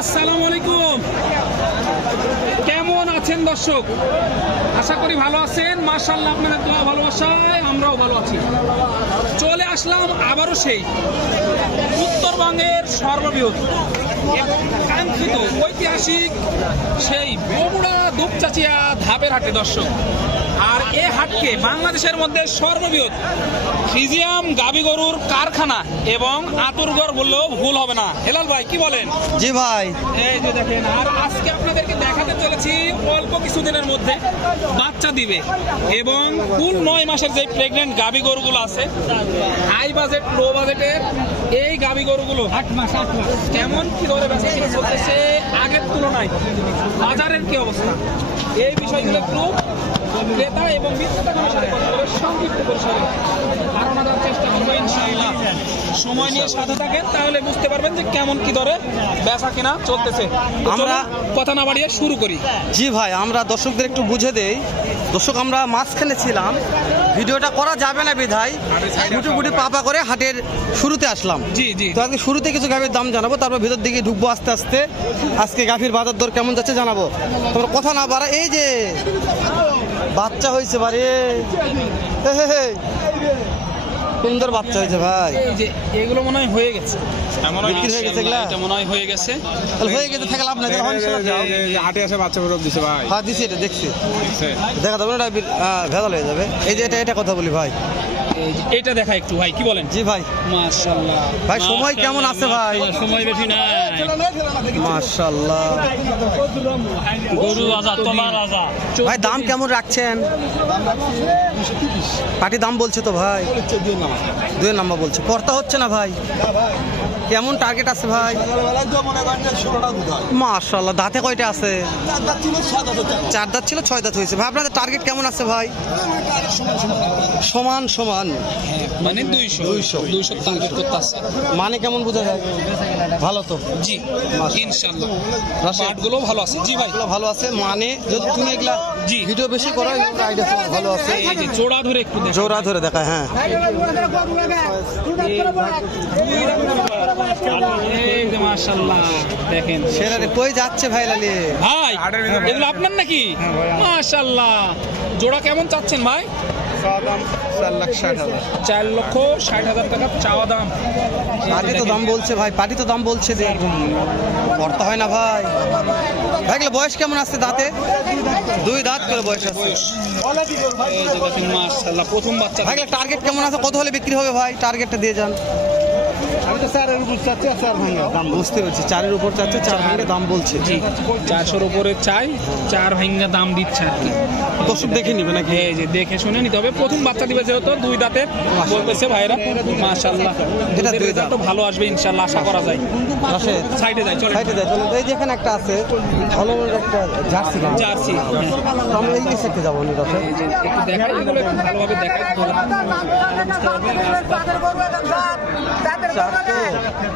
আসসালামু আলাইকুম। কেমন আছেন দর্শক? আশা করি ভালো আছেন। মাশাআল্লাহ, আপনাদের দোয়া ভালোবাসায় আমরাও ভালো আছি। চলে আসলাম আবারও সেই উত্তরবঙ্গের সর্ববৃহৎ এবং কাঙ্ক্ষিত ঐতিহাসিক সেই বগুড়া দুপচাচিয়া ধাপের হাটে দর্শক। আর এ হাটকে বাংলাদেশের মধ্যে সর্ববৃহৎ ফ্রিজিয়াম গাবি গরুর কারখানা এবং আতুরগড় বললেও ভুল হবে না। হেলাল ভাই কি বলেন? জি ভাই, এই যে দেখেন, আর আজকে আপনাদেরকে দেখাতে চলেছি অল্প কিছুদিনের মধ্যে বাচ্চা দিবে এবং ফুল 9 মাসের যে প্রেগনেন্ট গাবি গরুগুলো আছে, হাই বাজেট লো বাজেটের এই গাবি গরুগুলো 8 মাস কেমন কি ধরে বেচা কিনা চলতেছে আগের তুলনায়, বাজারের কি অবস্থা, এই বিষয়গুলো একটু ক্রেতা এবং বিক্রেতাদের সাথে কথা বলে সংক্ষিপ্ত পরিসরে ধারণা দেওয়ার চেষ্টা করবো ইনশাআল্লাহ। সময় নিয়ে সাথে থাকেন, তাহলে বুঝতে পারবেন যে কেমন কি দরে বেচা কিনা চলতেছে। আমরা কথা না বাড়িয়ে শুরু করি। জি ভাই, আমরা দর্শকদের একটু বুঝে দেই। দর্শক, আমরা মাঝখানে ছিলাম, ভিডিওটা করা যাবে না বিধায় গুটি গুটি পাপা করে হাটের শুরুতে আসলাম। জি জি, তো আজকে শুরুতে কিছু গাভীর দাম জানাবো, তারপর ভেতর দিকে ঢুকবো আস্তে আস্তে। আজকে গাভীর বাজার দর কেমন যাচ্ছে জানাবো। তোমরা কথা না বাড়া, এই যে বাচ্চা হয়েছে বাড়ি, সুন্দর বাচ্চা হয়েছে ভাই। এই যে এগুলো মনে হয় হয়ে গেছে, বিক্রি হয়ে গেছে এগুলা? এটা মনে হয় হয়ে গেছে। তাহলে হয়ে গেছে, থাকলে আপনাদের হাটে আসে বাচ্চা ফেরত দিছে ভাই। হ্যাঁ দিছি, এটা দেখছি, দেখা যাবে না, ভেজাল হয়ে যাবে। এই যে এটা কথা বলি ভাই, এই যে এটা দেখা একটু ভাই, কি বলেন? জি ভাই। মাশাআল্লাহ ভাই সময় কেমন আছে ভাই? সময় বেশি নাই। মাশাআল্লাহ, গরু রাজা, তোমার রাজা। ভাই দাম কেমন রাখছেন? পাটি দাম বলছে তো ভাই, 2 নাম্বার বলছে, কর্তা হচ্ছে না ভাই। কেমন টার্গেট আছে ভাই? মাশাআল্লাহ, দাঁতে কয়টা আছে? 4 দাঁত ছিল, 6 দাঁত হয়েছে ভাই। আপনাদের টার্গেট কেমন আছে ভাই? সমান সমান, মানে 200 টার্গেট করতেছে। মানে কেমন বোঝা যায়? ভালো তো? জি ইনশাআল্লাহ, রাশিদ পাটগুলো ভালো আছে। জি ভাই, এগুলো ভালো আছে। মানে যদি তুমি এগুলা জি ভিডিও বেশি করো, আইডিয়া ভালো আছে। এই যে জোড়া ধরে একটু দেখুন, জোড়া ধরে দেখায়। হ্যাঁ, এই যে মাশাআল্লাহ দেখেন। সেরা রে, কই যাচ্ছে ভাই লালি? ভাই এগুলো আপনার নাকি? মাশাআল্লাহ, জোড়া কেমন চাচ্ছেন ভাই? 4,60,000 টাকা চাওয়া দাম। পাটি তো দাম বলছে ভাই, পাটি তো দাম বলছে, করতে হয় না ভাই। ভাই এগুলো বয়স কেমন আছে? দাঁতে 2 দাঁত করে বয়স আছে। এই যে দেখেন মাশাআল্লাহ, প্রথম বাচ্চা। ভাই এগুলো টার্গেট কেমন আছে? কত হলে বিক্রি হবে ভাই? টার্গেটটা দিয়ে যান। আমি তো 4 এর উপর চাচ্ছি, 4 ভাঙা দাম বুঝতে পারছি, 4 এর উপর চাচ্ছে, 4 ভাঙে দাম বলছে। জি, 400-র উপরে চাই, 4 ভাঙা দাম দিচ্ছে আর কি। দর্শক দেখে নিবে নাকি? এই যে দেখে শুনে নিতে হবে। প্রথম বাচ্চা দিবে যেহেতু 2 দাঁতের বলতেছে ভাইরা। মাশাআল্লাহ, এটা 2 দাঁত তো ভালো আসবে ইনশাআল্লাহ, আশা করা যায়। রাশেদ সাইডে যাই, চলে সাইডে যায়, চলো। এই যে এখানে একটা আছে, ভালো একটা জার্সি গাছ। জার্সি। আমরা এই সাইডে যাবো নি রাশেদ। এই যে একটু দেখাই, এগুলো একটু ভালোভাবে দেখাই।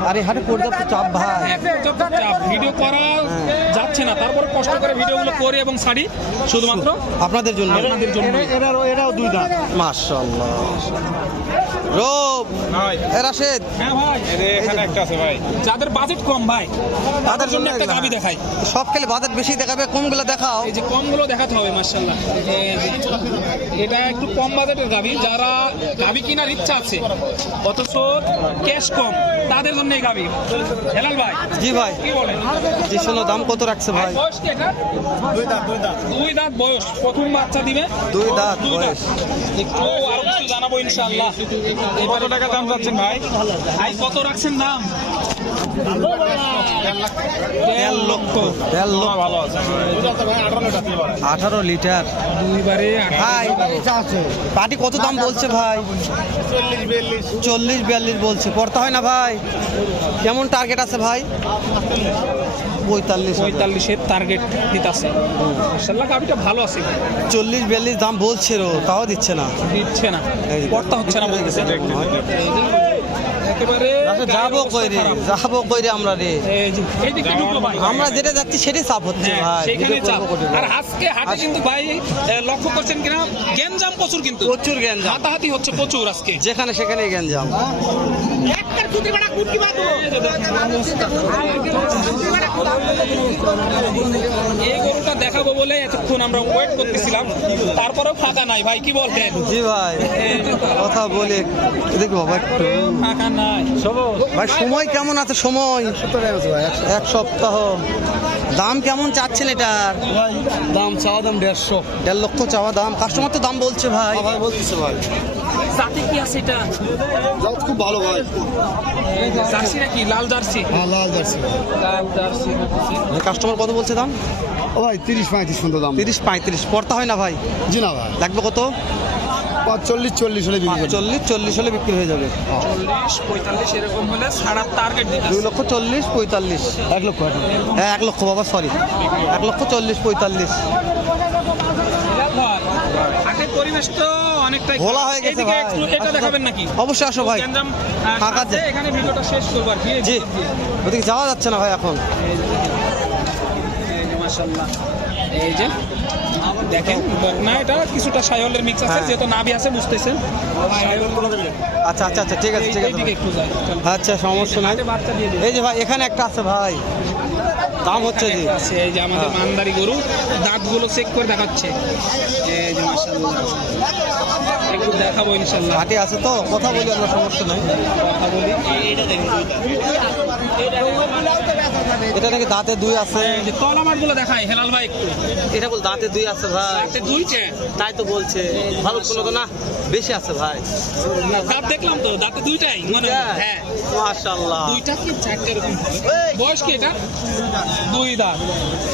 আরে হাটে পর্যাপ্ত চাপ ভাই, ভিডিও করা যাচ্ছে না, তারপর কষ্ট করে ভিডিওগুলো করি এবং ছাড়ি শুধুমাত্র আপনাদের জন্য, আপনাদের জন্য। এরাও 2 দাম। মাশাআল্লাহ। রব ভাই রাশেদ, হ্যাঁ ভাই, এখানে একটা আছে ভাই। যাদের বাজেট কম ভাই, তাদের জন্য একটা গাবি দেখাই। সব খেলে বাজেট বেশি দেখাবে, কোনগুলো দেখাও। এই যে কমগুলো দেখাতে হবে মাশাআল্লাহ। এই যে এটা একটু কম বাজেটের গাবি, যারা গাবি কেনার ইচ্ছা আছে অথচ ক্যাশ কম, তাদের জন্য এই গাবি। হেলাল ভাই জি ভাই, কি বলেন? জি শোনো, দাম কত রাখছে ভাই? বয়স কি এটা? 2 দাঁত বয়স, প্রথম বাচ্চা দিবে। 2 দাঁত বয়স। একটু আরো কিছু জানাবো ইনশাআল্লাহ। কত টাকা দাম চাচ্ছেন ভাই? ভাই কত রাখছেন দাম? 1.5 লক্ষ। ভালো আছে 18 লিটার। 2 বারে ভাই পাটি কত দাম বলছে ভাই? 40-42 বলছে, করতে হয় না ভাই? কেমন টার্গেট আছে ভাই? 45-এর টার্গেট দিতেছে। মাশাআল্লাহ, গাবিটা ভালো আছে। 40-42 দাম বলছে, তাও দিচ্ছে না, দিচ্ছে না, করতে হচ্ছে না বলতেছে। একেবারে যাবো কইরে আমরা রে, এই দিকে ঢুকলো ভাই। আমরা যেটা যাচ্ছি সেটাই চাপ হচ্ছে ভাই, সেখানে চাপ। আর আজকে হাটে কিন্তু ভাই লক্ষ্য করছেন কিনা, গ্যাঞ্জাম প্রচুর, কিন্তু প্রচুর গ্যাঞ্জাম, হাতাহাতি হচ্ছে প্রচুর আজকে, যেখানে সেখানে গ্যাঞ্জাম। এই গরুটা দেখাবো বলে এতক্ষণ আমরা ওয়েট করতেছিলাম, তারপরেও ফাঁকা নাই ভাই, কি বলতেন? জি ভাই, কথা বলে দেখো বাবা একটু। ফাঁকা নাই। ভাই সময় কেমন আছে? সময় এক সপ্তাহ। দাম কেমন চাচ্ছেন এটার? দাম চাওয়া দাম 150। 1.5 লক্ষ চাওয়া দাম। কাস্টমার তো দাম বলছে ভাই। ভাই বলতেছে ভাই, জাতি কি আছে এটা? দাম খুব ভালো ভাই। জার্সি নাকি? লাল জার্সি? হ্যাঁ লাল জার্সি। লাল জার্সি। কাস্টমার কত বলছে দাম? ও ভাই 30-35 পর্যন্ত দাম। 30-35 পড়তা হয় না ভাই? জি না ভাই, লাগবে কত? 45-40 হলে বিক্রি করব। 40 হলে বিক্রি হয়ে যাবে। 40-45 এরকম হলে ছাড়ার টার্গেট দিতে 2,40,45। 1 লক্ষ। হ্যাঁ 1 লক্ষ বাবা, সরি 1,40,45। হাটের পরিবেশ তো অনেকটাই ঘোলা হয়ে গেছে এইদিকে ভাই। একটু এটা দেখাবেন নাকি? অবশ্যই আসো ভাই। গ্যাঞ্জাম, ফাঁকা আছে, এখানে ভিডিওটা শেষ করবো আর কি। জি, ওদিকে যাওয়া যাচ্ছে না ভাই এখন। এই যে মাশাআল্লাহ, এই যে দেখেন বকনা, এটা কিছুটা সায়লের মিক্স আছে, হ্যাঁ। যেহেতু নাভি আছে বুঝতেছেন। আচ্ছা আচ্ছা আচ্ছা, ঠিক আছে ঠিক আছে এইদিকে ভাই। একটু যাই, চল। আচ্ছা সমস্যা নাই। হাটে বাচ্চা দিয়ে দিই। এই যে ভাই এখানে একটা আছে ভাই, দাম হচ্ছে জি। একটা আছে, এই যে আমাদের মানদারি গরু, দাঁতগুলো চেক করে দেখাচ্ছে। এই যে মাশাআল্লাহ, একটু দেখাবো ইনশাআল্লাহ। হাটে আছে তো, কথা বলি আমরা, সমস্যা নাই। কথা বলি। এটা নাকি দাঁতে 2 আছে। এই যে তলা মাছগুলো দেখাই হেলাল ভাই একটু। এটা বল দাঁতে 2 আছে ভাই, দাঁতে দুইটা। তাই তো বলছে। ভালো শুনো তো না, বেশি আছে ভাই। দাঁত দেখলাম তো, দাঁতে দুইটাই মনে হয়। হ্যাঁ, মাশাআল্লাহ। দুইটা কি চারটে এরকম হবে। বয়স কি এটা? 2 দাঁত।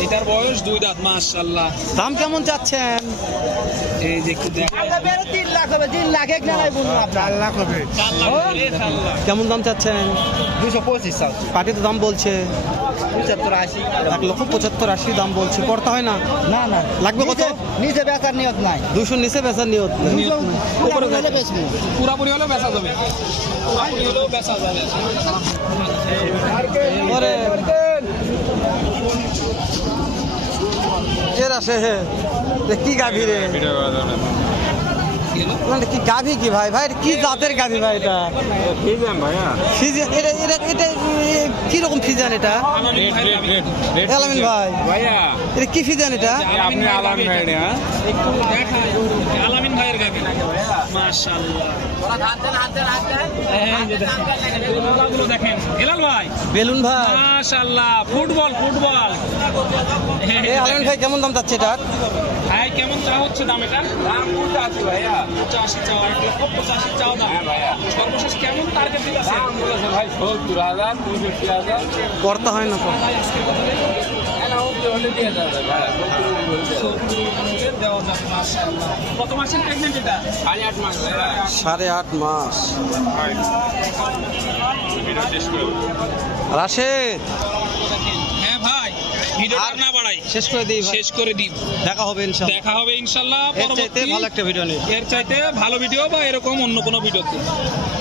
এটার বয়স 2 দাঁত, মাশাআল্লাহ। দাম কেমন চাচ্ছেন? এই যে একটু দেখাই। 3 লাখ হবে, 3 লাখ এক জায়গায় বলুন আপনার। 4 লাখ হবে। 4 লাখ করে, 4 লাখ। কেমন দাম চাচ্ছেন? 225 চাও। পার্টি তো দাম বলছে 75-80। 1,75,80 দাম বলছে। পড়তা হয় না? না না, লাগবে কত? নিচে বেচার নিয়ত নাই। 200 নিচে বেচার নিয়ত নেই। উপরে গেলে বেচবো। পুরাপুরি হলেও বেচা যাবে, পুরাপুরি হলেও বেচা যাবে। ওরে এর আসে হে, এ কি গাভী রে? মানে কি গাভী কি ভাই? ভাই এটা কি জাতের গাভী ভাই? এটা ফিজিয়ান। এটা এটা এটা কি রকম ফিজিয়ান এটা? আলামিন ভাই, এটা কি ফিজিয়ান এটা? আপনি আলামিন ভাই রে, হ্যাঁ? একটু দেখাই আলামিন ভাইয়ের গাবি, মাশাআল্লাহ। এই যে দেখেন, গলাগুলো দেখেন হেলাল ভাই, বেলুন ভাই। মাশাআল্লাহ, ফুটবল ফুটবল। এই আলামিন ভাই কেমন দাম চাচ্ছে এটা? ভাই কেমন চা হচ্ছে দাম এটা? দাম 85 ভাইয়া, 85 চাও, 1,85,000 চাও দাম ভাইয়া। সর্বশেষ কেমন টার্গেট দিতেছে? দাম বলেছে ভাই 70,000, 65,000। পড়তা হয় না তো। কত মাসের প্রেগনেন্ট এটা? 8.5 মাস। 8.5 মাস। রাশেদ, হ্যাঁ ভাই, ভিডিওটা আর না বাড়াই, শেষ করে দিই ভাই। শেষ করে দিই। দেখা হবে ইনশাআল্লাহ। দেখা হবে ইনশাল্লাহ এর চাইতে পরবর্তী, ভালো একটা ভিডিও নিয়ে। এর চাইতে ভালো ভিডিও বা এরকম অন্য কোনো ভিডিওতে।